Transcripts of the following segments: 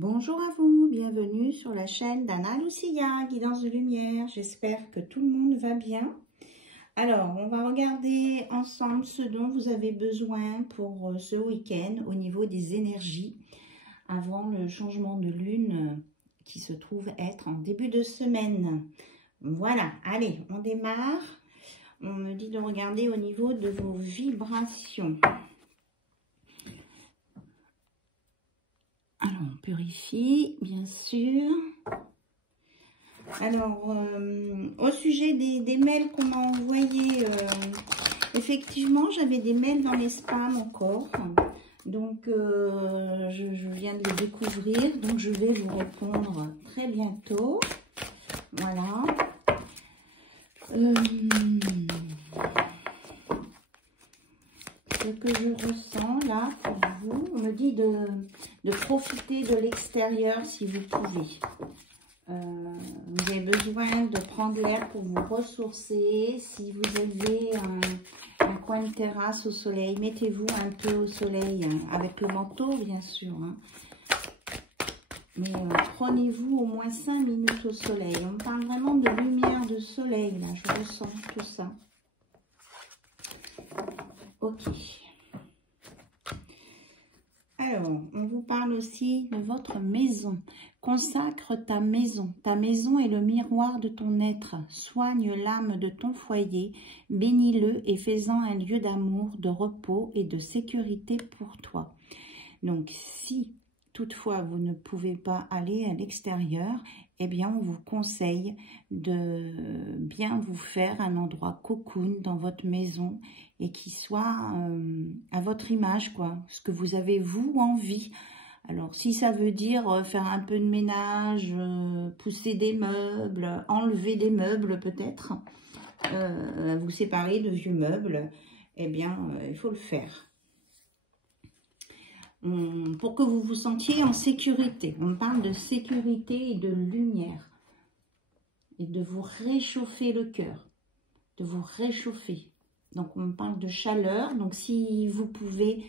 Bonjour à vous, bienvenue sur la chaîne d'Anna Lucia, Guidance de Lumière. J'espère que tout le monde va bien. Alors, on va regarder ensemble ce dont vous avez besoin pour ce week-end au niveau des énergies avant le changement de lune qui se trouve être en début de semaine. Voilà, allez, on démarre. On me dit de regarder au niveau de vos vibrations. Alors, on purifie, bien sûr. Alors, au sujet des mails qu'on m'a envoyés, effectivement, j'avais des mails dans les spams encore. Donc, je viens de les découvrir. Donc, je vais vous répondre très bientôt. Voilà. Ce que je ressens là pour vous, on me dit de profiter de l'extérieur si vous pouvez. Vous avez besoin de prendre l'air pour vous ressourcer. Si vous avez un coin de terrasse au soleil, mettez-vous un peu au soleil, hein, avec le manteau bien sûr. Hein. Mais prenez-vous au moins 5 minutes au soleil. On parle vraiment de lumière de soleil là, je ressens tout ça. Ok. Alors, on vous parle aussi de votre maison. Consacre ta maison. Ta maison est le miroir de ton être. Soigne l'âme de ton foyer. Bénis-le et fais-en un lieu d'amour, de repos et de sécurité pour toi. Donc, si toutefois vous ne pouvez pas aller à l'extérieur, eh bien, on vous conseille de bien vous faire un endroit cocoon dans votre maison et qui soit à votre image, quoi, ce que vous avez, vous, envie. Alors, si ça veut dire faire un peu de ménage, pousser des meubles, enlever des meubles peut-être, vous séparer de vieux meubles, eh bien, il faut le faire. Pour que vous vous sentiez en sécurité. On parle de sécurité et de lumière. Et de vous réchauffer le cœur. De vous réchauffer. Donc, on parle de chaleur. Donc, si vous pouvez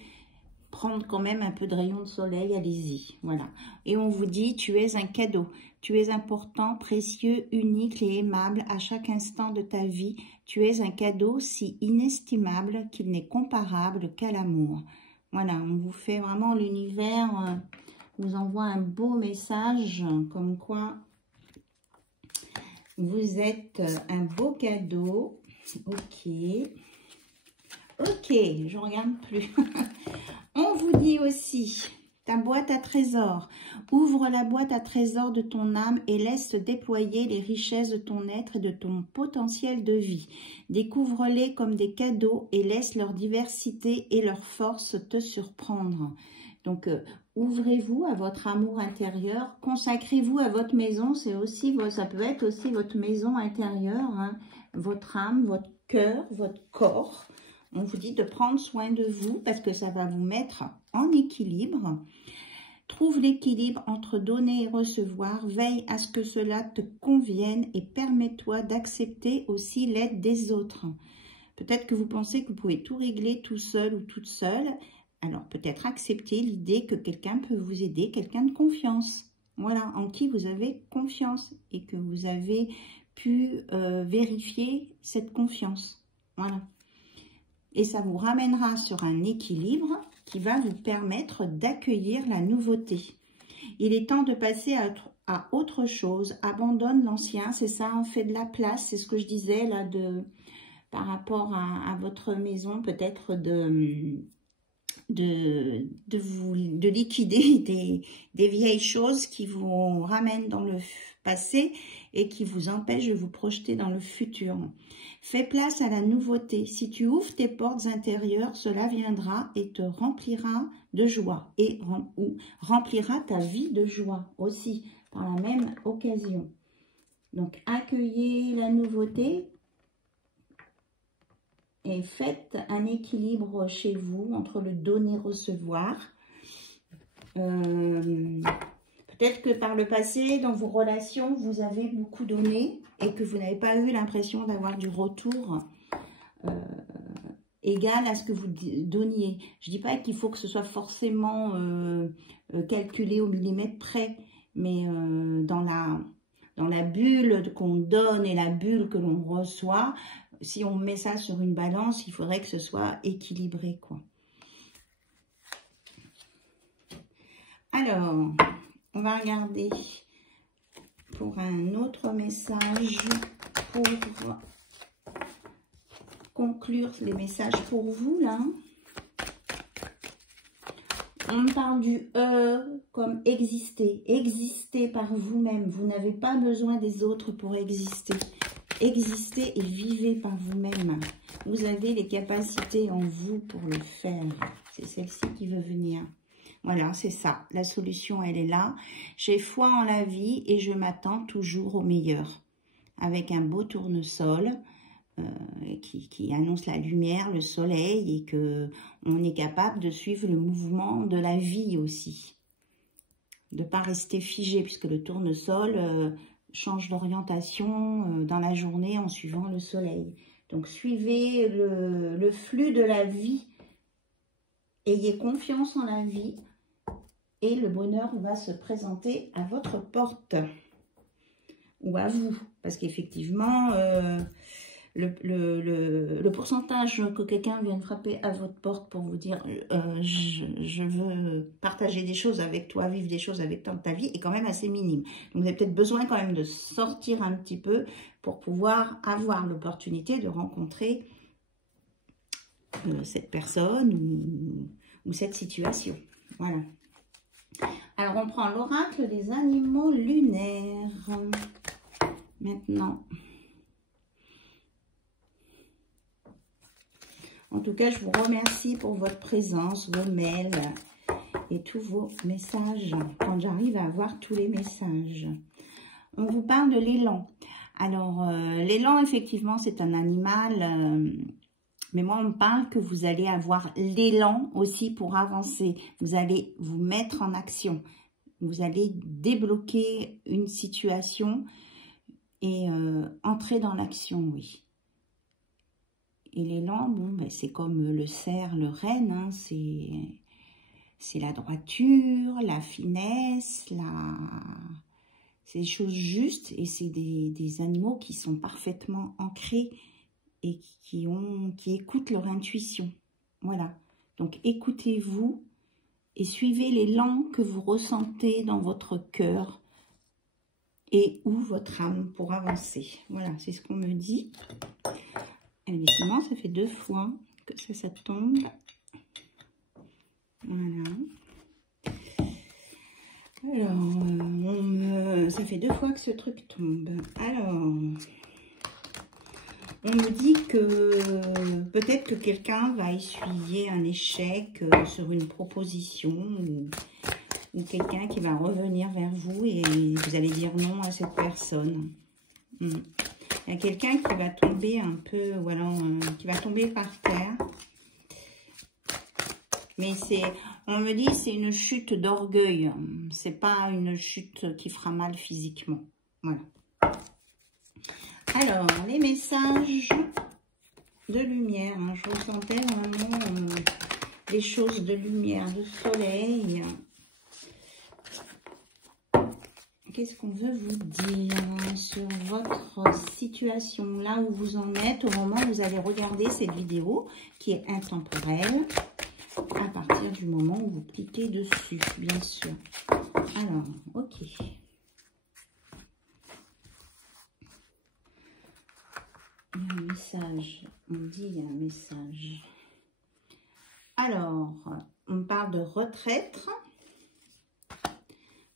prendre quand même un peu de rayon de soleil, allez-y. Voilà. Et on vous dit, tu es un cadeau. Tu es important, précieux, unique et aimable à chaque instant de ta vie. Tu es un cadeau si inestimable qu'il n'est comparable qu'à l'amour. Voilà, on vous fait vraiment l'univers, vous envoie un beau message comme quoi vous êtes un beau cadeau. Ok. Ok, je ne regarde plus. On vous dit aussi, ta boîte à trésors. Ouvre la boîte à trésors de ton âme et laisse se déployer les richesses de ton être et de ton potentiel de vie. Découvre-les comme des cadeaux et laisse leur diversité et leur force te surprendre. Donc, ouvrez-vous à votre amour intérieur. Consacrez-vous à votre maison. C'est aussi, ça peut être aussi votre maison intérieure, hein, votre âme, votre cœur, votre corps. On vous dit de prendre soin de vous parce que ça va vous mettre en équilibre. Trouve l'équilibre entre donner et recevoir. Veille à ce que cela te convienne et permets-toi d'accepter aussi l'aide des autres. Peut-être que vous pensez que vous pouvez tout régler tout seul ou toute seule. Alors peut-être accepter l'idée que quelqu'un peut vous aider, quelqu'un de confiance. Voilà, en qui vous avez confiance et que vous avez pu vérifier cette confiance. Voilà. Et ça vous ramènera sur un équilibre qui va vous permettre d'accueillir la nouveauté. Il est temps de passer à autre chose. Abandonne l'ancien, c'est ça, on fait de la place. C'est ce que je disais là par rapport à votre maison, peut-être de liquider des vieilles choses qui vous ramènent dans le passé et qui vous empêchent de vous projeter dans le futur. Fais place à la nouveauté. Si tu ouvres tes portes intérieures, cela viendra et te remplira de joie et remplira ta vie de joie aussi par la même occasion. Donc, accueillez la nouveauté et faites un équilibre chez vous entre le donner-recevoir. Peut-être que par le passé, dans vos relations, vous avez beaucoup donné et que vous n'avez pas eu l'impression d'avoir du retour égal à ce que vous donniez. Je ne dis pas qu'il faut que ce soit forcément calculé au millimètre près, mais dans la bulle qu'on donne et la bulle que l'on reçoit, si on met ça sur une balance, il faudrait que ce soit équilibré, quoi. Alors, on va regarder pour un autre message pour conclure les messages pour vous, là. On parle du comme exister. Exister par vous-même. Vous n'avez pas besoin des autres pour exister. Existez et vivez par vous-même. Vous avez les capacités en vous pour le faire. C'est celle-ci qui veut venir. Voilà, c'est ça. La solution, elle est là. J'ai foi en la vie et je m'attends toujours au meilleur. Avec un beau tournesol qui annonce la lumière, le soleil et que on est capable de suivre le mouvement de la vie aussi. De ne pas rester figé puisque le tournesol change d'orientation dans la journée en suivant le soleil. Donc, suivez le flux de la vie. Ayez confiance en la vie et le bonheur va se présenter à votre porte ou à vous. Parce qu'effectivement, le pourcentage que quelqu'un vienne frapper à votre porte pour vous dire je veux partager des choses avec toi, vivre des choses avec toi dans ta vie est quand même assez minime. Donc, vous avez peut-être besoin quand même de sortir un petit peu pour pouvoir avoir l'opportunité de rencontrer cette personne ou cette situation. Voilà. Alors, on prend l'oracle des animaux lunaires. Maintenant. En tout cas, je vous remercie pour votre présence, vos mails et tous vos messages. Quand j'arrive à avoir tous les messages. On vous parle de l'élan. Alors, l'élan, effectivement, c'est un animal... mais moi, on me parle que vous allez avoir l'élan aussi pour avancer. Vous allez vous mettre en action. Vous allez débloquer une situation et entrer dans l'action, oui. Et l'élan, bon, ben, c'est comme le cerf, le renne, hein, c'est la droiture, la finesse, c'est des choses justes et c'est des animaux qui sont parfaitement ancrés et qui écoutent leur intuition. Voilà. Donc, écoutez-vous et suivez l'élan que vous ressentez dans votre cœur et ou votre âme pour avancer. Voilà, c'est ce qu'on me dit. Et décidément, ça fait 2 fois que ça tombe. Voilà. Alors, ça fait 2 fois que ce truc tombe. Alors... on me dit que peut-être que quelqu'un va essuyer un échec sur une proposition ou quelqu'un qui va revenir vers vous et vous allez dire non à cette personne. Il y a quelqu'un qui va tomber un peu, voilà, qui va tomber par terre. Mais on me dit c'est une chute d'orgueil. C'est pas une chute qui fera mal physiquement. Voilà. Alors, les messages de lumière, hein, je ressentais vraiment des choses de lumière, de soleil. Qu'est-ce qu'on veut vous dire sur votre situation, là où vous en êtes au moment où vous allez regarder cette vidéo qui est intemporelle, à partir du moment où vous cliquez dessus, bien sûr. Alors, ok. Il y a un message, on dit il y a un message. Alors, on parle de retraite,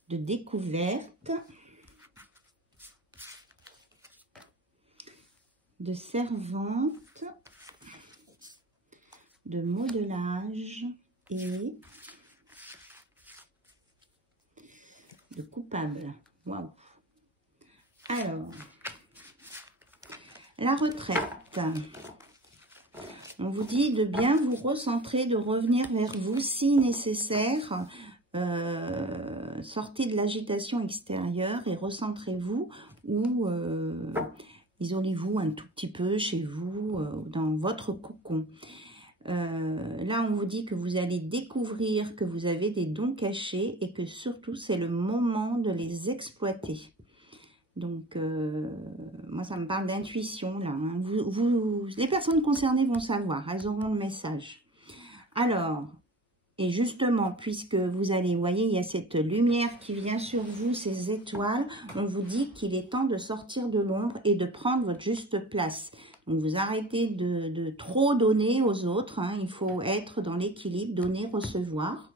de découverte, de servante, de modelage et de coupable. Waouh! Alors, la retraite. On vous dit de bien vous recentrer, de revenir vers vous si nécessaire. Sortez de l'agitation extérieure et recentrez-vous ou isolez-vous un tout petit peu chez vous, dans votre cocon. Là, on vous dit que vous allez découvrir que vous avez des dons cachés et que surtout, c'est le moment de les exploiter. Donc, moi, ça me parle d'intuition, là. Hein. Les personnes concernées vont savoir, elles auront le message. Alors, et justement, puisque vous allez, vous voyez, il y a cette lumière qui vient sur vous, ces étoiles, on vous dit qu'il est temps de sortir de l'ombre et de prendre votre juste place. Donc, vous arrêtez de trop donner aux autres. Hein. Il faut être dans l'équilibre, donner, recevoir.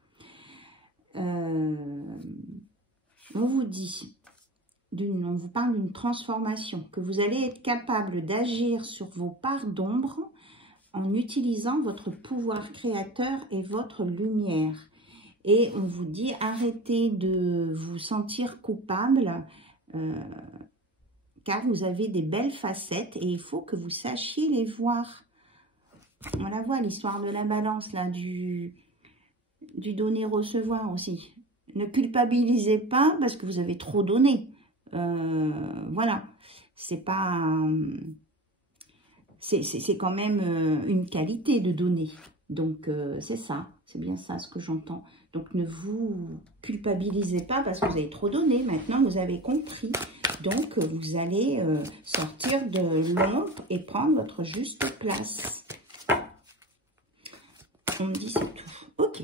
On vous dit, on vous parle d'une transformation, que vous allez être capable d'agir sur vos parts d'ombre en utilisant votre pouvoir créateur et votre lumière. Et on vous dit, arrêtez de vous sentir coupable, car vous avez des belles facettes et il faut que vous sachiez les voir. On la voit, l'histoire de la balance, là, du donner-recevoir aussi. Ne culpabilisez pas parce que vous avez trop donné. Voilà, c'est pas... c'est quand même une qualité de donner. Donc, c'est ça, c'est bien ça ce que j'entends. Donc, ne vous culpabilisez pas parce que vous avez trop donné. Maintenant, vous avez compris. Donc, vous allez sortir de l'ombre et prendre votre juste place. On me dit c'est tout. Ok.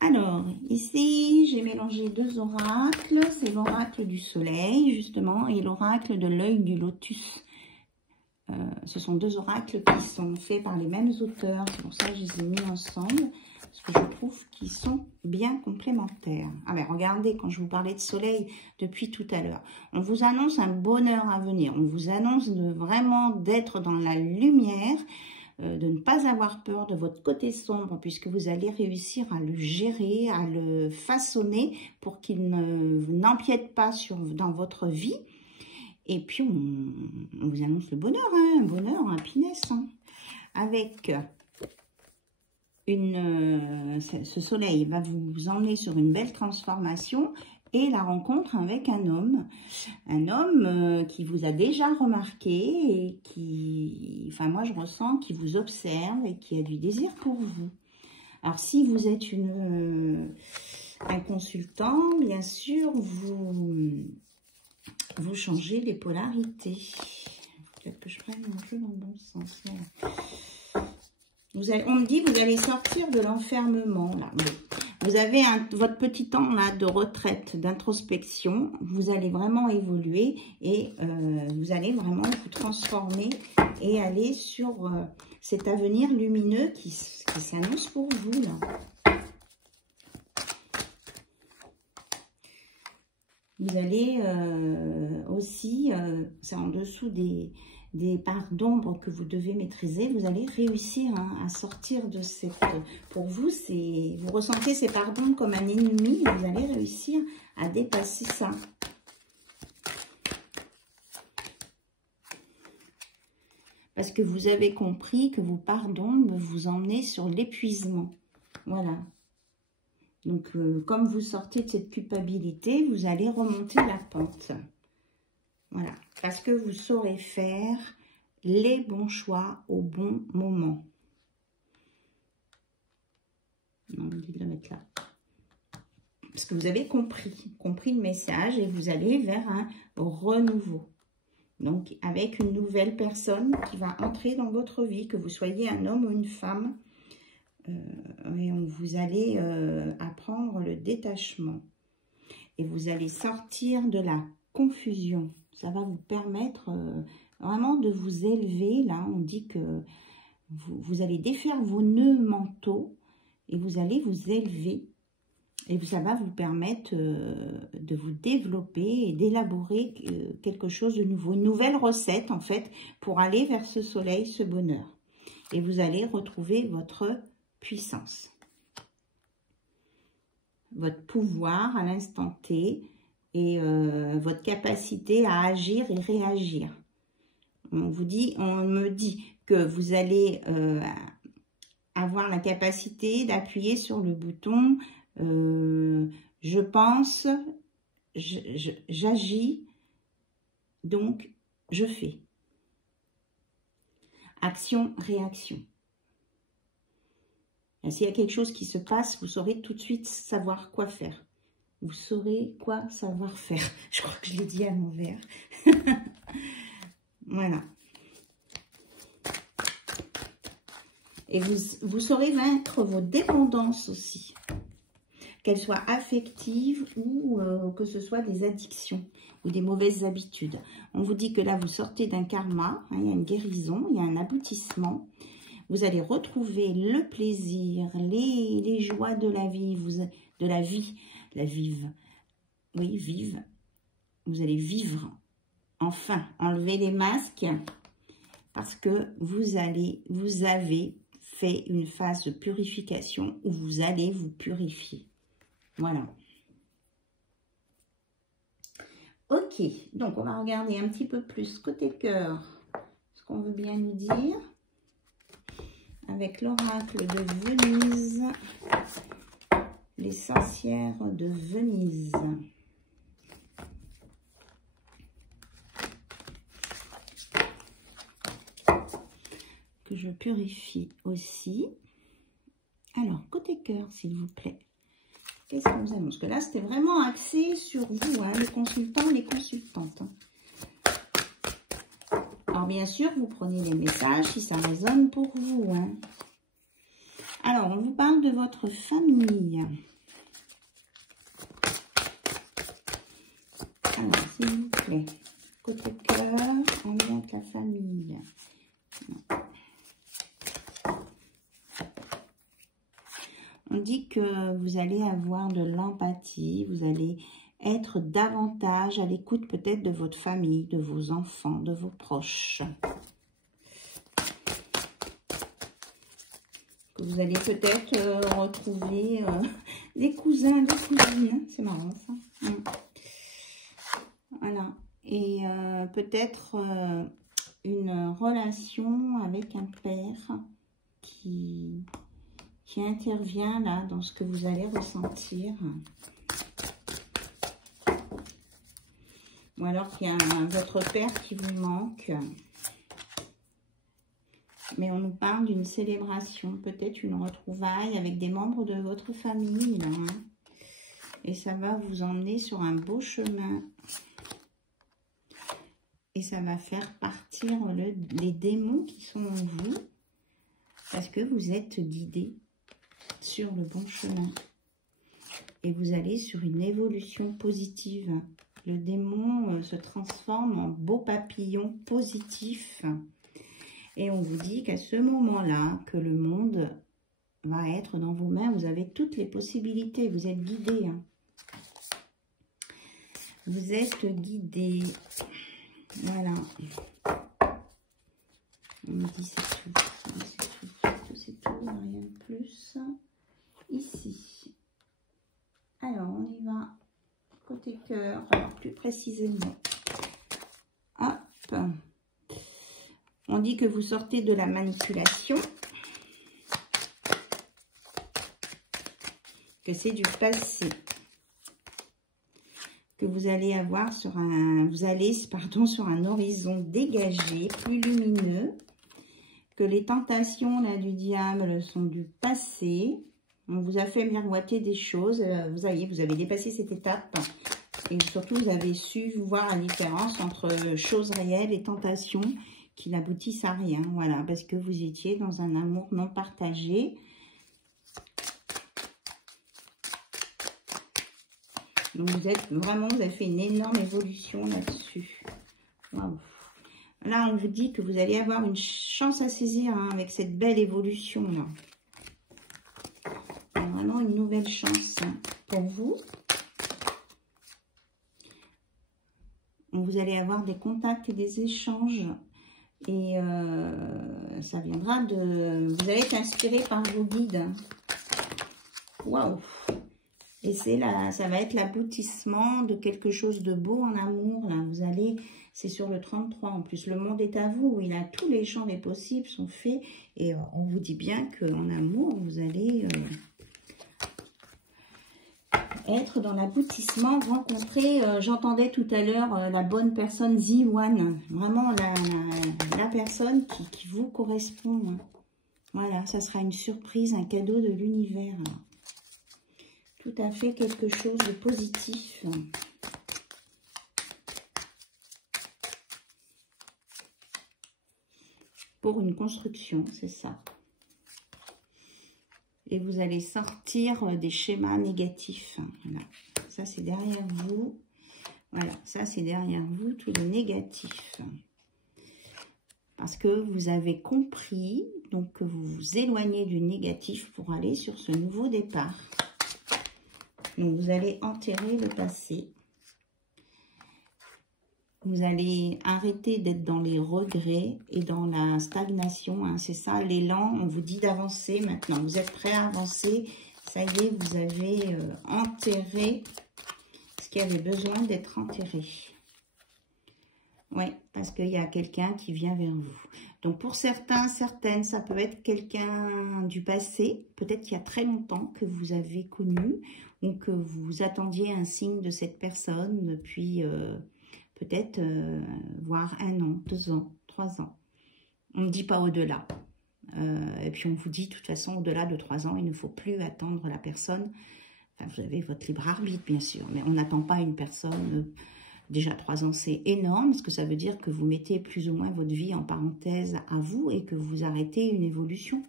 Alors, ici, j'ai mélangé deux oracles. C'est l'oracle du soleil, justement, et l'oracle de l'œil du lotus. Ce sont deux oracles qui sont faits par les mêmes auteurs. C'est pour ça que je les ai mis ensemble, parce que je trouve qu'ils sont bien complémentaires. Ah ben, regardez, quand je vous parlais de soleil depuis tout à l'heure, on vous annonce un bonheur à venir. On vous annonce vraiment d'être dans la lumière, de ne pas avoir peur de votre côté sombre, puisque vous allez réussir à le gérer, à le façonner pour qu'il n'empiète pas dans votre vie. Et puis, on vous annonce le bonheur, hein, un bonheur, un happiness, hein, avec ce soleil va vous emmener sur une belle transformation et la rencontre avec un homme qui vous a déjà remarqué et qui, enfin moi je ressens, qui vous observe et qui a du désir pour vous. Alors si vous êtes un consultant, bien sûr, vous changez les polarités. Peut-être que je prenne mon jeu dans le bon sens. On me dit, vous allez sortir de l'enfermement. Là. Vous avez votre petit temps là, de retraite, d'introspection. Vous allez vraiment évoluer et vous allez vraiment vous transformer et aller sur cet avenir lumineux qui s'annonce pour vous. Là. Vous allez aussi, c'est en dessous des parts d'ombre que vous devez maîtriser, vous allez réussir à sortir de cette... Pour vous, vous ressentez ces parts d'ombre comme un ennemi, vous allez réussir à dépasser ça. Parce que vous avez compris que vos parts d'ombre vous emmenez sur l'épuisement. Voilà. Donc, comme vous sortez de cette culpabilité, vous allez remonter la pente. Voilà. Parce que vous saurez faire les bons choix au bon moment. On me dit de le mettre là. Parce que vous avez compris le message et vous allez vers un renouveau. Donc, avec une nouvelle personne qui va entrer dans votre vie, que vous soyez un homme ou une femme. Et vous allez apprendre le détachement. Et vous allez sortir de la confusion. Ça va vous permettre vraiment de vous élever. Là, on dit que vous allez défaire vos nœuds mentaux et vous allez vous élever. Et ça va vous permettre de vous développer et d'élaborer quelque chose de nouveau. Une nouvelle recette, en fait, pour aller vers ce soleil, ce bonheur. Et vous allez retrouver votre puissance. Votre pouvoir à l'instant T et votre capacité à agir et réagir. On me dit que vous allez avoir la capacité d'appuyer sur le bouton je pense, j'agis, donc je fais. Action, réaction. S'il y a quelque chose qui se passe, vous saurez tout de suite savoir quoi faire. Vous saurez quoi savoir faire. Je crois que je l'ai dit à l'envers. Voilà. Et vous saurez vaincre vos dépendances aussi. Qu'elles soient affectives ou que ce soit des addictions ou des mauvaises habitudes. On vous dit que là, vous sortez d'un karma, hein, il y a une guérison, il y a un aboutissement. Vous allez retrouver le plaisir, les joies de la vie, la vive. Oui, vive. Vous allez vivre. Enfin, enlevez les masques parce que vous avez fait une phase de purification où vous allez vous purifier. Voilà. Ok, donc on va regarder un petit peu plus côté cœur ce qu'on veut bien nous dire avec l'oracle de Venise, les sorcières de Venise. Que je purifie aussi. Alors, côté cœur, s'il vous plaît. Qu'est-ce qu'on vous annonce? Parce que là, c'était vraiment axé sur vous, hein, les consultants, les consultantes. Alors, bien sûr, vous prenez les messages si ça résonne pour vous. Hein. Alors, on vous parle de votre famille. Alors, s'il vous plaît, côté cœur, en lien avec la famille. On dit que vous allez avoir de l'empathie, vous allez être davantage à l'écoute peut-être de votre famille, de vos enfants, de vos proches. Que vous allez peut-être retrouver des cousins, des cousines, c'est marrant ça. Voilà, et peut-être une relation avec un père qui intervient là dans ce que vous allez ressentir. Ou alors qu'il y a votre père qui vous manque. Mais on nous parle d'une célébration, peut-être une retrouvaille avec des membres de votre famille. Là, hein. Et ça va vous emmener sur un beau chemin. Et ça va faire partir les démons qui sont en vous. Parce que vous êtes guidés sur le bon chemin. Et vous allez sur une évolution positive. Le démon se transforme en beau papillon positif. Et on vous dit qu'à ce moment-là, que le monde va être dans vos mains. Vous avez toutes les possibilités. Vous êtes guidés. Hein. Vous êtes guidés. Voilà. On me dit c'est tout. C'est tout, rien de plus. Ici. Alors, on y va. Côté cœur, alors plus précisément. Hop. On dit que vous sortez de la manipulation. Que c'est du passé. Que vous allez avoir sur un... sur un horizon dégagé, plus lumineux. Que les tentations là, du diable sont du passé. On vous a fait miroiter des choses. Vous avez dépassé cette étape. Et surtout, vous avez su voir la différence entre choses réelles et tentations qui n'aboutissent à rien. Voilà, parce que vous étiez dans un amour non partagé. Donc, vous avez fait une énorme évolution là-dessus. Waouh. Là, on vous dit que vous allez avoir une chance à saisir hein, avec cette belle évolution-là. Vraiment une nouvelle chance hein, pour vous. Vous allez avoir des contacts et des échanges. Et ça viendra de... Vous allez être inspiré par vos guides. Waouh! Et ça va être l'aboutissement de quelque chose de beau en amour. Là, vous allez... C'est sur le 33 en plus. Le monde est à vous. Il a tous les champs des possibles sont faits. Et on vous dit bien qu'en amour, vous allez être dans l'aboutissement, rencontrer, j'entendais tout à l'heure la bonne personne, The One, vraiment la personne qui vous correspond. Hein. Voilà, ça sera une surprise, un cadeau de l'univers. Tout à fait quelque chose de positif. Pour une construction, c'est ça. Et vous allez sortir des schémas négatifs. Voilà. Ça, c'est derrière vous. Voilà, ça, c'est derrière vous, tout le négatif. Parce que vous avez compris, donc, que vous vous éloignez du négatif pour aller sur ce nouveau départ. Donc, vous allez enterrer le passé. Vous allez arrêter d'être dans les regrets et dans la stagnation. Hein. C'est ça, l'élan. On vous dit d'avancer maintenant. Vous êtes prêt à avancer. Ça y est, vous avez enterré ce qui avait besoin d'être enterré. Oui, parce qu'il y a quelqu'un qui vient vers vous. Donc, pour certains, certaines, ça peut être quelqu'un du passé. Peut-être qu'il y a très longtemps que vous avez connu ou que vous attendiez un signe de cette personne depuis... peut-être, voire 1 an, 2 ans, 3 ans. On ne dit pas au-delà. Et puis, on vous dit, de toute façon, au-delà de 3 ans, il ne faut plus attendre la personne. Enfin, vous avez votre libre arbitre, bien sûr. Mais on n'attend pas une personne. Déjà, 3 ans, c'est énorme. Parce que ça veut dire que vous mettez plus ou moins votre vie en parenthèse à vous. Et que vous arrêtez une évolution.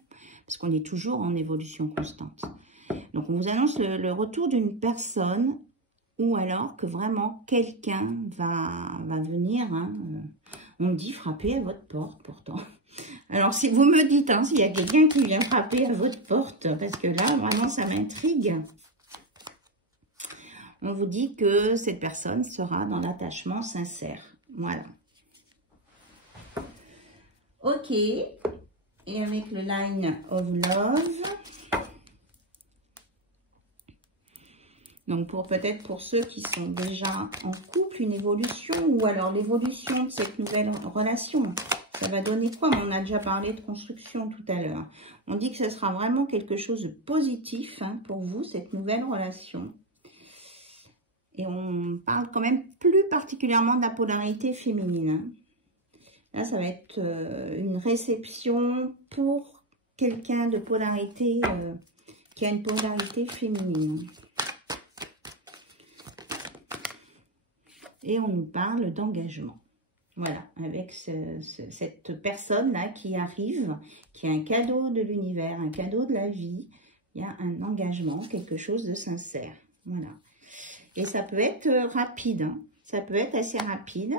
Parce qu'on est toujours en évolution constante. Donc, on vous annonce le retour d'une personne... Ou alors que vraiment quelqu'un va venir, hein, on me dit frapper à votre porte pourtant. Alors si vous me dites, hein, s'il y a quelqu'un qui vient frapper à votre porte, parce que là vraiment ça m'intrigue. On vous dit que cette personne sera dans l'attachement sincère. Voilà. Ok. Et avec le line of love. Donc, peut-être pour ceux qui sont déjà en couple, une évolution ou alors l'évolution de cette nouvelle relation. Ça va donner quoi? On a déjà parlé de construction tout à l'heure. On dit que ce sera vraiment quelque chose de positif hein, pour vous, cette nouvelle relation. Et on parle quand même plus particulièrement de la polarité féminine. Hein. Là, ça va être une réception pour quelqu'un de polarité, qui a une polarité féminine. Et on nous parle d'engagement. Voilà, avec cette personne-là qui arrive, qui a un cadeau de l'univers, un cadeau de la vie. Il y a un engagement, quelque chose de sincère. Voilà. Et ça peut être rapide, hein. Ça peut être assez rapide.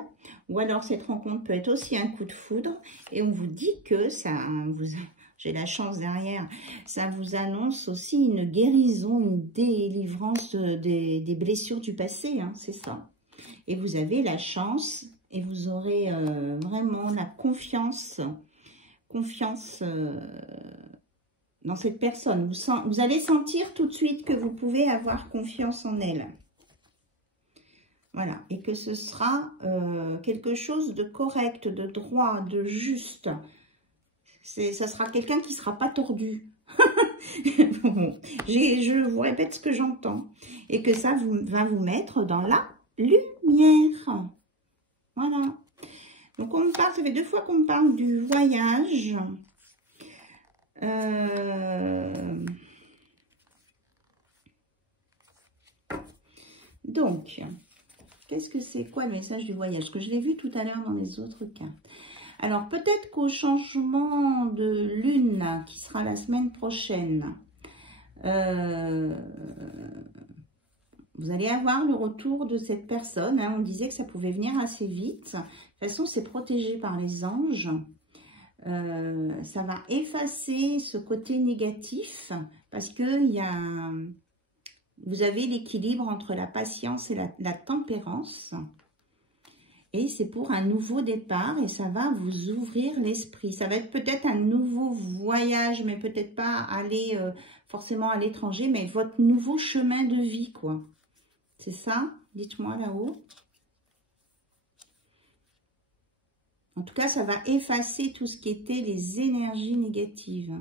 Ou alors cette rencontre peut être aussi un coup de foudre. Et on vous dit que ça vous... J'ai la chance derrière. Ça vous annonce aussi une guérison, une délivrance des blessures du passé. Hein, c'est ça. Et vous avez la chance et vous aurez vraiment la confiance dans cette personne. Vous allez sentir tout de suite que vous pouvez avoir confiance en elle. Voilà. Et que ce sera quelque chose de correct, de droit, de juste. Ça sera quelqu'un qui ne sera pas tordu. Bon, je vous répète ce que j'entends. Et que ça va vous mettre dans la lumière. Voilà. Donc, on me parle, ça fait 2 fois qu'on me parle du voyage. Donc, qu'est-ce que c'est quoi le message du voyage? Parce que je l'ai vu tout à l'heure dans les autres cartes. Alors, peut-être qu'au changement de lune, qui sera la semaine prochaine, vous allez avoir le retour de cette personne. Hein. On disait que ça pouvait venir assez vite. De toute façon, c'est protégé par les anges. Ça va effacer ce côté négatif parce que vous avez l'équilibre entre la patience et la tempérance. Et c'est pour un nouveau départ et ça va vous ouvrir l'esprit. Ça va être peut-être un nouveau voyage, mais peut-être pas aller forcément à l'étranger, mais votre nouveau chemin de vie, quoi. C'est ça? Dites-moi là-haut. En tout cas, ça va effacer tout ce qui était les énergies négatives.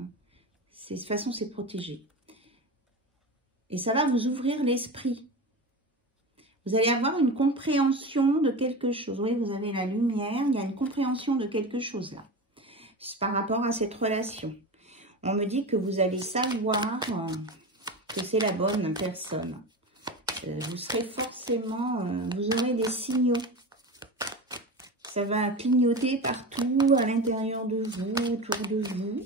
De toute façon, c'est protégé. Et ça va vous ouvrir l'esprit. Vous allez avoir une compréhension de quelque chose. Oui, vous avez la lumière, il y a une compréhension de quelque chose là. C'est par rapport à cette relation. On me dit que vous allez savoir que c'est la bonne personne. Vous serez forcément, vous aurez des signaux. Ça va clignoter partout, à l'intérieur de vous, autour de vous.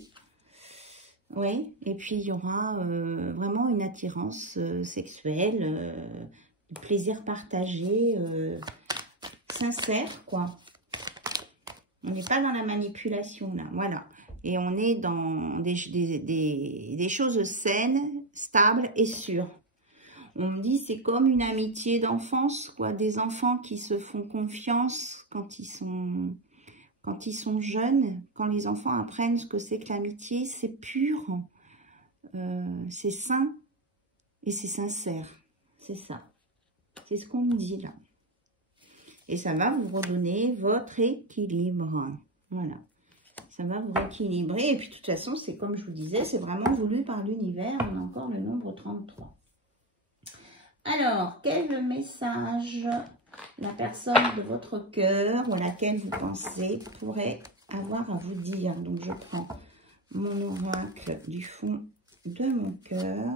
Oui, et puis il y aura vraiment une attirance sexuelle, plaisir partagé, sincère, quoi. On n'est pas dans la manipulation, là, voilà. Et on est dans des choses saines, stables et sûres. On me dit c'est comme une amitié d'enfance, quoi. Des enfants qui se font confiance quand ils sont jeunes. Quand les enfants apprennent ce que c'est que l'amitié, c'est pur, c'est sain et c'est sincère. C'est ça. C'est ce qu'on me dit là. Et ça va vous redonner votre équilibre. Voilà. Ça va vous équilibrer. Et puis, de toute façon, c'est comme je vous disais, c'est vraiment voulu par l'univers. On a encore le nombre 33. Alors, quel message la personne de votre cœur ou à laquelle vous pensez pourrait avoir à vous dire? Donc, je prends mon oracle du fond de mon cœur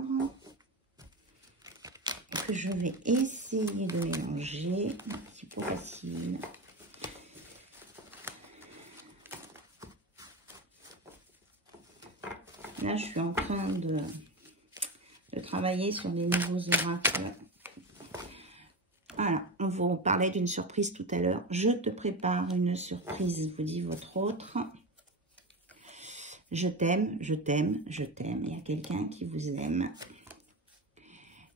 que je vais essayer de mélanger. Un petit peu facile. Là, je suis en train de travailler sur les nouveaux oracles. Voilà, on vous parlait d'une surprise tout à l'heure. Je te prépare une surprise, vous dit votre autre. Je t'aime, je t'aime, je t'aime. Il y a quelqu'un qui vous aime.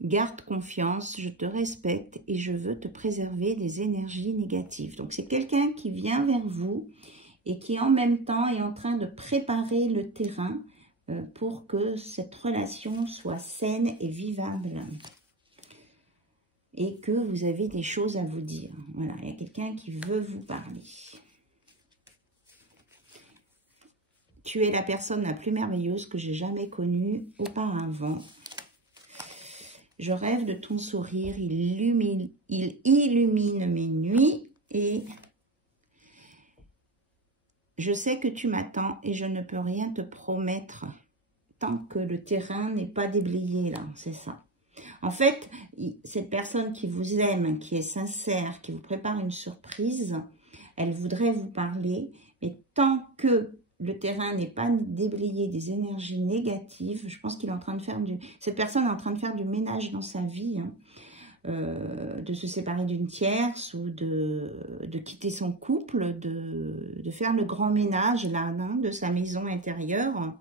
Garde confiance, je te respecte et je veux te préserver des énergies négatives. Donc, c'est quelqu'un qui vient vers vous et qui en même temps est en train de préparer le terrain pour que cette relation soit saine et vivable. Et que vous avez des choses à vous dire. Voilà, il y a quelqu'un qui veut vous parler. Tu es la personne la plus merveilleuse que j'ai jamais connue auparavant. Je rêve de ton sourire, il illumine mes nuits et je sais que tu m'attends et je ne peux rien te promettre tant que le terrain n'est pas déblayé là, c'est ça. En fait, cette personne qui vous aime, qui est sincère, qui vous prépare une surprise, elle voudrait vous parler, mais tant que le terrain n'est pas déblayé des énergies négatives, je pense qu'il est en train de faire cette personne est en train de faire du ménage dans sa vie, hein, de se séparer d'une tierce ou de quitter son couple, de faire le grand ménage là, hein, de sa maison intérieure.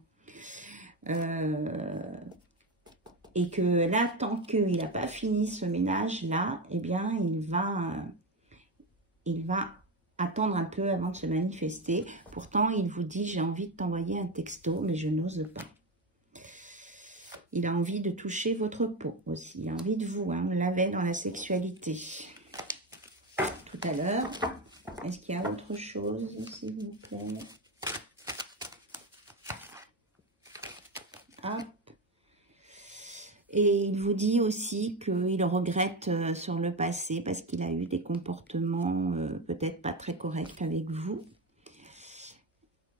Et que là, tant qu'il n'a pas fini ce ménage-là, eh bien, il va attendre un peu avant de se manifester. Pourtant, il vous dit, j'ai envie de t'envoyer un texto, mais je n'ose pas. Il a envie de toucher votre peau aussi. Il a envie de vous, hein, on l'avait dans la sexualité tout à l'heure. Est-ce qu'il y a autre chose, s'il vous plaît? Hop. Et il vous dit aussi qu'il regrette sur le passé parce qu'il a eu des comportements peut-être pas très corrects avec vous.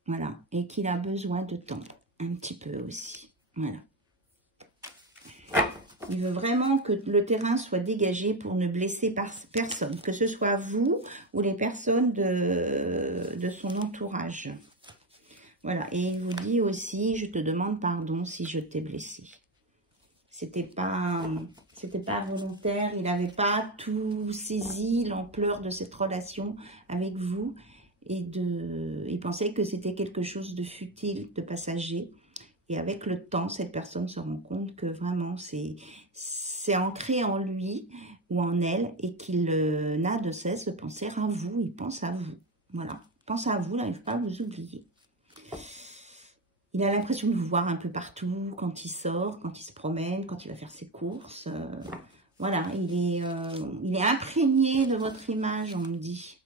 Voilà. Et qu'il a besoin de temps, un petit peu aussi. Voilà. Il veut vraiment que le terrain soit dégagé pour ne blesser personne, que ce soit vous ou les personnes de son entourage. Voilà. Et il vous dit aussi, je te demande pardon si je t'ai blessé. C'était pas volontaire, il n'avait pas tout saisi, l'ampleur de cette relation avec vous. Et il pensait que c'était quelque chose de futile, de passager. Et avec le temps, cette personne se rend compte que vraiment, c'est ancré en lui ou en elle et qu'il n'a de cesse de penser à vous. Il pense à vous. Voilà. Il pense à vous, il n'arrive pas à vous oublier. Il a l'impression de vous voir un peu partout, quand il sort, quand il se promène, quand il va faire ses courses. Voilà, il est imprégné de votre image, on me dit.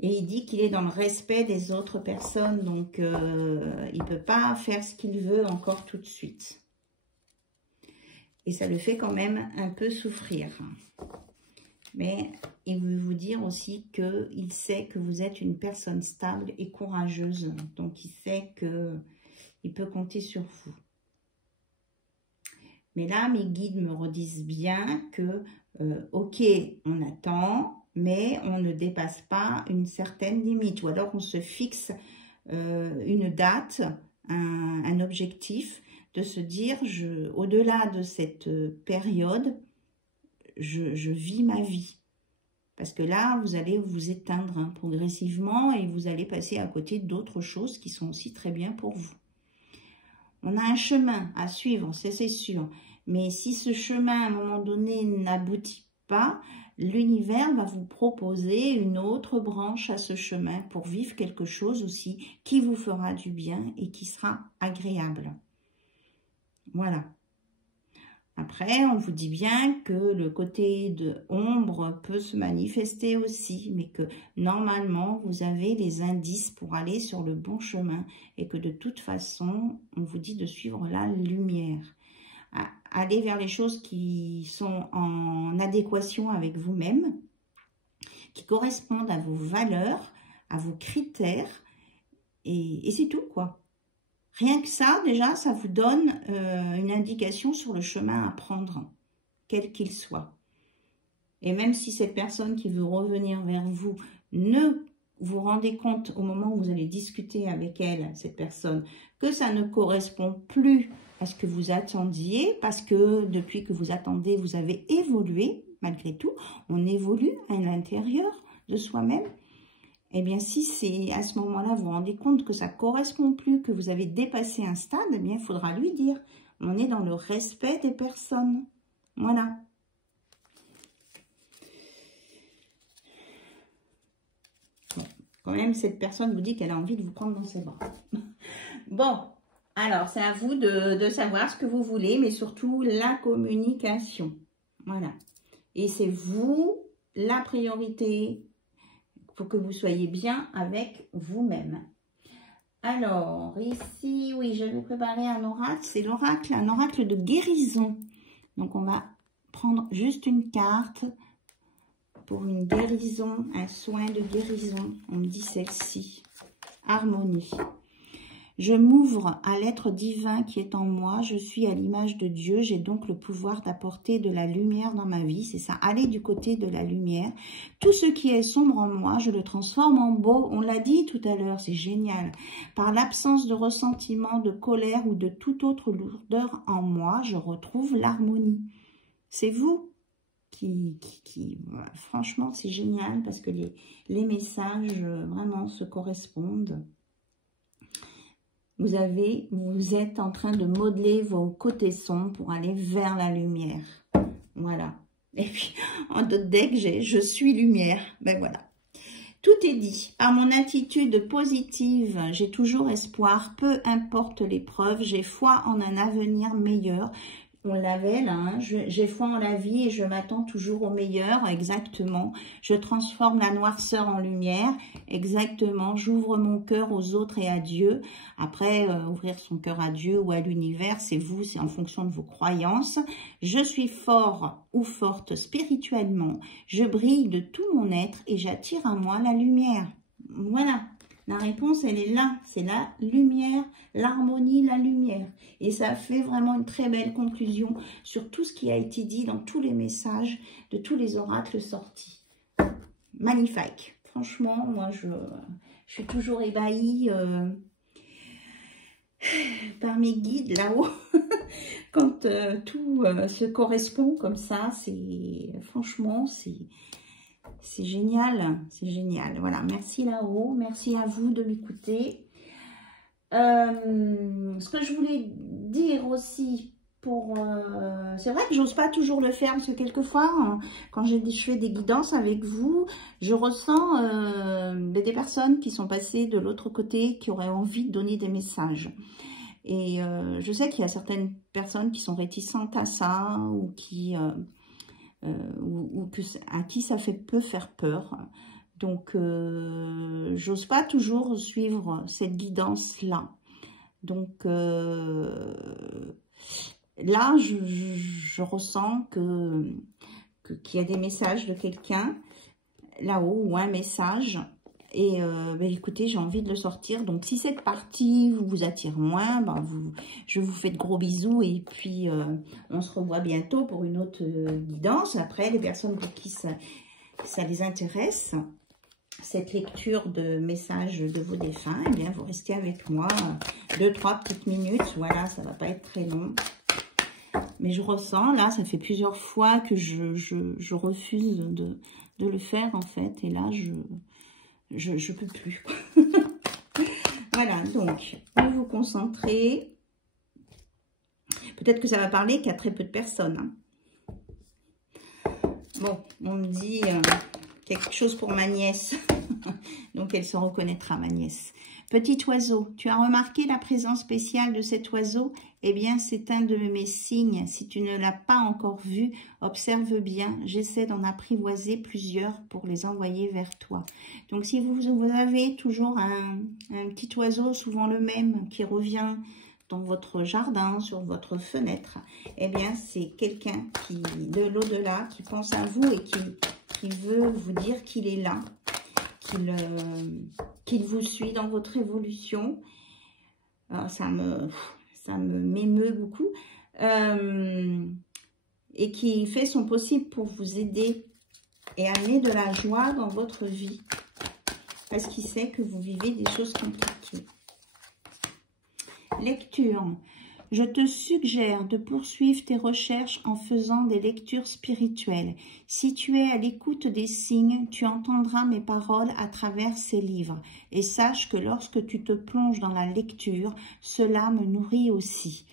Et il dit qu'il est dans le respect des autres personnes, donc il ne peut pas faire ce qu'il veut encore tout de suite. Et ça le fait quand même un peu souffrir. Mais il veut vous dire aussi qu'il sait que vous êtes une personne stable et courageuse. Donc, il sait qu'il peut compter sur vous. Mais là, mes guides me redisent bien que, ok, on attend, mais on ne dépasse pas une certaine limite. Ou alors, on se fixe une date, un objectif, de se dire, au-delà de cette période, je vis ma vie. Parce que là, vous allez vous éteindre progressivement et vous allez passer à côté d'autres choses qui sont aussi très bien pour vous. On a un chemin à suivre, c'est sûr. Mais si ce chemin, à un moment donné, n'aboutit pas, l'univers va vous proposer une autre branche à ce chemin pour vivre quelque chose aussi qui vous fera du bien et qui sera agréable. Voilà. Après, on vous dit bien que le côté de ombre peut se manifester aussi, mais que normalement, vous avez les indices pour aller sur le bon chemin et que de toute façon, on vous dit de suivre la lumière. Aller vers les choses qui sont en adéquation avec vous-même, qui correspondent à vos valeurs, à vos critères, et c'est tout, quoi. Rien que ça, déjà, ça vous donne une indication sur le chemin à prendre, quel qu'il soit. Et même si cette personne qui veut revenir vers vous, ne vous rendez compte au moment où vous allez discuter avec elle, cette personne, que ça ne correspond plus à ce que vous attendiez, parce que depuis que vous attendez, vous avez évolué, malgré tout, on évolue à l'intérieur de soi-même. Eh bien, si c'est à ce moment-là, vous vous rendez compte que ça ne correspond plus, que vous avez dépassé un stade, eh bien, il faudra lui dire. On est dans le respect des personnes. Voilà. Bon, quand même, cette personne vous dit qu'elle a envie de vous prendre dans ses bras. Bon, alors, c'est à vous de savoir ce que vous voulez, mais surtout la communication. Voilà. Et c'est vous, la priorité, pour que vous soyez bien avec vous-même. Alors, ici, oui, je vais préparer un oracle. C'est l'oracle, un oracle de guérison. Donc, on va prendre juste une carte pour une guérison, un soin de guérison. On me dit celle-ci. Harmonie. Je m'ouvre à l'être divin qui est en moi. Je suis à l'image de Dieu. J'ai donc le pouvoir d'apporter de la lumière dans ma vie. C'est ça, aller du côté de la lumière. Tout ce qui est sombre en moi, je le transforme en beau. On l'a dit tout à l'heure, c'est génial. Par l'absence de ressentiment, de colère ou de toute autre lourdeur en moi, je retrouve l'harmonie. C'est vous qui franchement, c'est génial parce que les messages vraiment se correspondent. Vous êtes en train de modeler vos côtés sombres pour aller vers la lumière. Voilà. Et puis, en d'autres decks, j'ai « Je suis lumière ». Ben voilà. Tout est dit. Par mon attitude positive, j'ai toujours espoir. Peu importe l'épreuve, j'ai foi en un avenir meilleur. On l'avait là, hein. J'ai foi en la vie et je m'attends toujours au meilleur, exactement. Je transforme la noirceur en lumière, exactement. J'ouvre mon cœur aux autres et à Dieu. Après, ouvrir son cœur à Dieu ou à l'univers, c'est vous, c'est en fonction de vos croyances. Je suis fort ou forte spirituellement. Je brille de tout mon être et j'attire à moi la lumière. Voilà. La réponse, elle est là. C'est la lumière, l'harmonie, la lumière. Et ça fait vraiment une très belle conclusion sur tout ce qui a été dit dans tous les messages de tous les oracles sortis. Magnifique. Franchement, moi, je suis toujours ébahie par mes guides là-haut. Quand tout se correspond comme ça, franchement, c'est génial, c'est génial. Voilà, merci là-haut, merci à vous de m'écouter. Ce que je voulais dire aussi, c'est vrai que j'ose pas toujours le faire, parce que quelquefois, quand je fais des guidances avec vous, je ressens des personnes qui sont passées de l'autre côté, qui auraient envie de donner des messages. Et je sais qu'il y a certaines personnes qui sont réticentes à ça, ou qui... à qui ça peut faire peur. Donc, j'ose pas toujours suivre cette guidance-là. Donc, là, je ressens qu'il y a des messages de quelqu'un là-haut ou un message. Et écoutez, j'ai envie de le sortir. Donc, si cette partie vous attire moins, je vous fais de gros bisous. Et puis, on se revoit bientôt pour une autre guidance. Après, les personnes pour qui ça les intéresse, cette lecture de messages de vos défunts, eh bien, vous restez avec moi 2-3 petites minutes. Voilà, ça va pas être très long. Mais je ressens, là, ça fait plusieurs fois que je refuse de le faire, en fait. Et là, je peux plus. Voilà, donc, vous vous concentrez. Peut-être que ça va parler qu'à très peu de personnes. Hein. Bon, on me dit quelque chose pour ma nièce. Donc, elle se reconnaîtra, ma nièce. Petit oiseau, tu as remarqué la présence spéciale de cet oiseau? Eh bien, c'est un de mes signes. Si tu ne l'as pas encore vu, observe bien. J'essaie d'en apprivoiser plusieurs pour les envoyer vers toi. Donc, si vous avez toujours un petit oiseau, souvent le même, qui revient dans votre jardin, sur votre fenêtre, eh bien, c'est quelqu'un qui de l'au-delà, qui pense à vous et qui veut vous dire qu'il est là, qu'il vous suit dans votre évolution. Ça m'émeut beaucoup. Et qui fait son possible pour vous aider et amener de la joie dans votre vie. Parce qu'il sait que vous vivez des choses compliquées. Lecture. Je te suggère de poursuivre tes recherches en faisant des lectures spirituelles. Si tu es à l'écoute des signes, tu entendras mes paroles à travers ces livres. Et sache que lorsque tu te plonges dans la lecture, cela me nourrit aussi.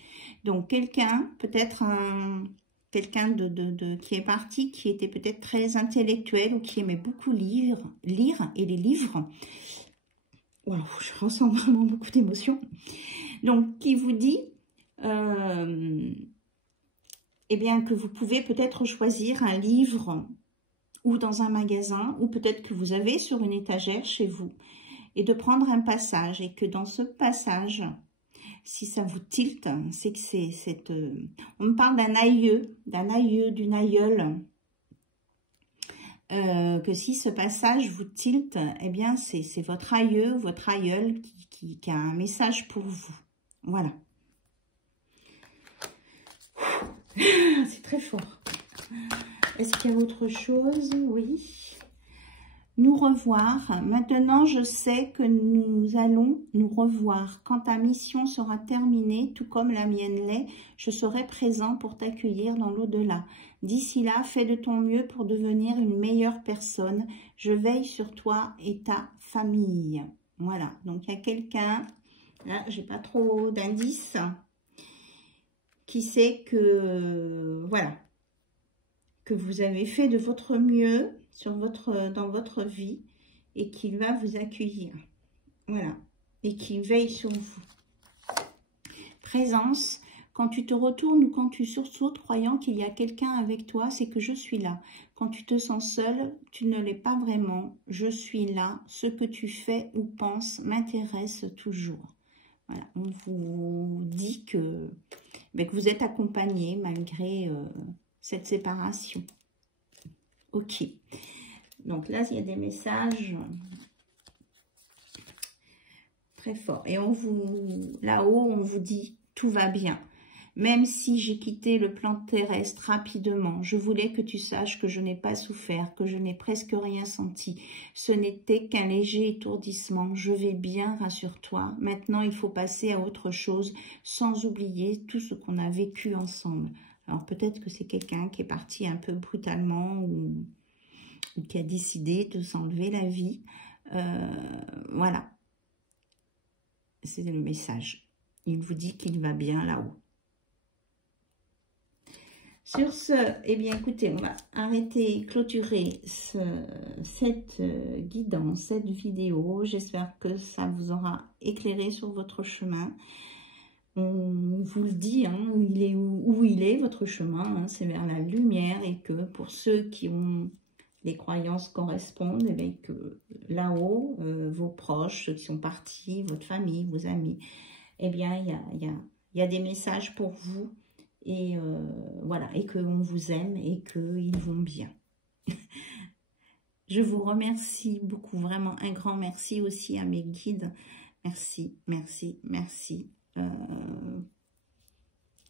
Donc quelqu'un, peut-être quelqu'un qui est parti, qui était peut-être très intellectuel ou qui aimait beaucoup lire et les livres. Wow, je ressens vraiment beaucoup d'émotions. Donc qui vous dit... eh bien que vous pouvez peut-être choisir un livre ou dans un magasin ou peut-être que vous avez sur une étagère chez vous et de prendre un passage et que dans ce passage, si ça vous tilte, c'est que on me parle d'un aïeux, d'une aïeule, que si ce passage vous tilte, eh bien c'est votre aïeux, votre aïeule qui a un message pour vous. Voilà. C'est très fort. Est-ce qu'il y a autre chose? Oui. Nous revoir. Maintenant, je sais que nous allons nous revoir. Quand ta mission sera terminée, tout comme la mienne l'est, je serai présent pour t'accueillir dans l'au-delà. D'ici là, fais de ton mieux pour devenir une meilleure personne. Je veille sur toi et ta famille. Voilà. Donc, il y a quelqu'un, là, j'ai pas trop d'indices, qui sait que, voilà, que vous avez fait de votre mieux dans votre vie et qu'il va vous accueillir. Voilà. Et qu'il veille sur vous. Présence. Quand tu te retournes ou quand tu sursautes croyant qu'il y a quelqu'un avec toi, c'est que je suis là. Quand tu te sens seul, tu ne l'es pas vraiment. Je suis là. Ce que tu fais ou penses m'intéresse toujours. Voilà. On vous dit que vous êtes accompagné malgré cette séparation. Ok. Donc là, il y a des messages très forts. Et là-haut, on vous dit, tout va bien. Même si j'ai quitté le plan terrestre rapidement, je voulais que tu saches que je n'ai pas souffert, que je n'ai presque rien senti. Ce n'était qu'un léger étourdissement. Je vais bien, rassure-toi. Maintenant, il faut passer à autre chose, sans oublier tout ce qu'on a vécu ensemble. Alors, peut-être que c'est quelqu'un qui est parti un peu brutalement ou qui a décidé de s'enlever la vie. Voilà. C'est le message. Il vous dit qu'il va bien là-haut. Sur ce, eh bien, écoutez, on va arrêter, clôturer cette guidance, cette vidéo. J'espère que ça vous aura éclairé sur votre chemin. On vous le dit, hein, où il est votre chemin, hein, c'est vers la lumière et que pour ceux qui ont les croyances correspondent, eh bien, que là-haut, vos proches, ceux qui sont partis, votre famille, vos amis, eh bien, il y a des messages pour vous et voilà, et qu'on vous aime et qu'ils vont bien. Je vous remercie beaucoup, vraiment un grand merci aussi à mes guides. Merci, merci, merci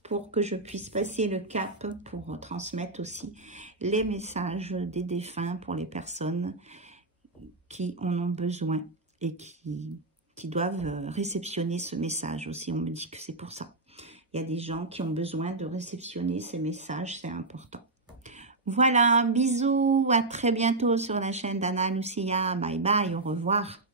pour que je puisse passer le cap, pour transmettre aussi les messages des défunts pour les personnes qui en ont besoin et qui doivent réceptionner ce message aussi. On me dit que c'est pour ça. Il y a des gens qui ont besoin de réceptionner ces messages, c'est important. Voilà, bisous, à très bientôt sur la chaîne d'Anna Lucia. Bye bye, au revoir.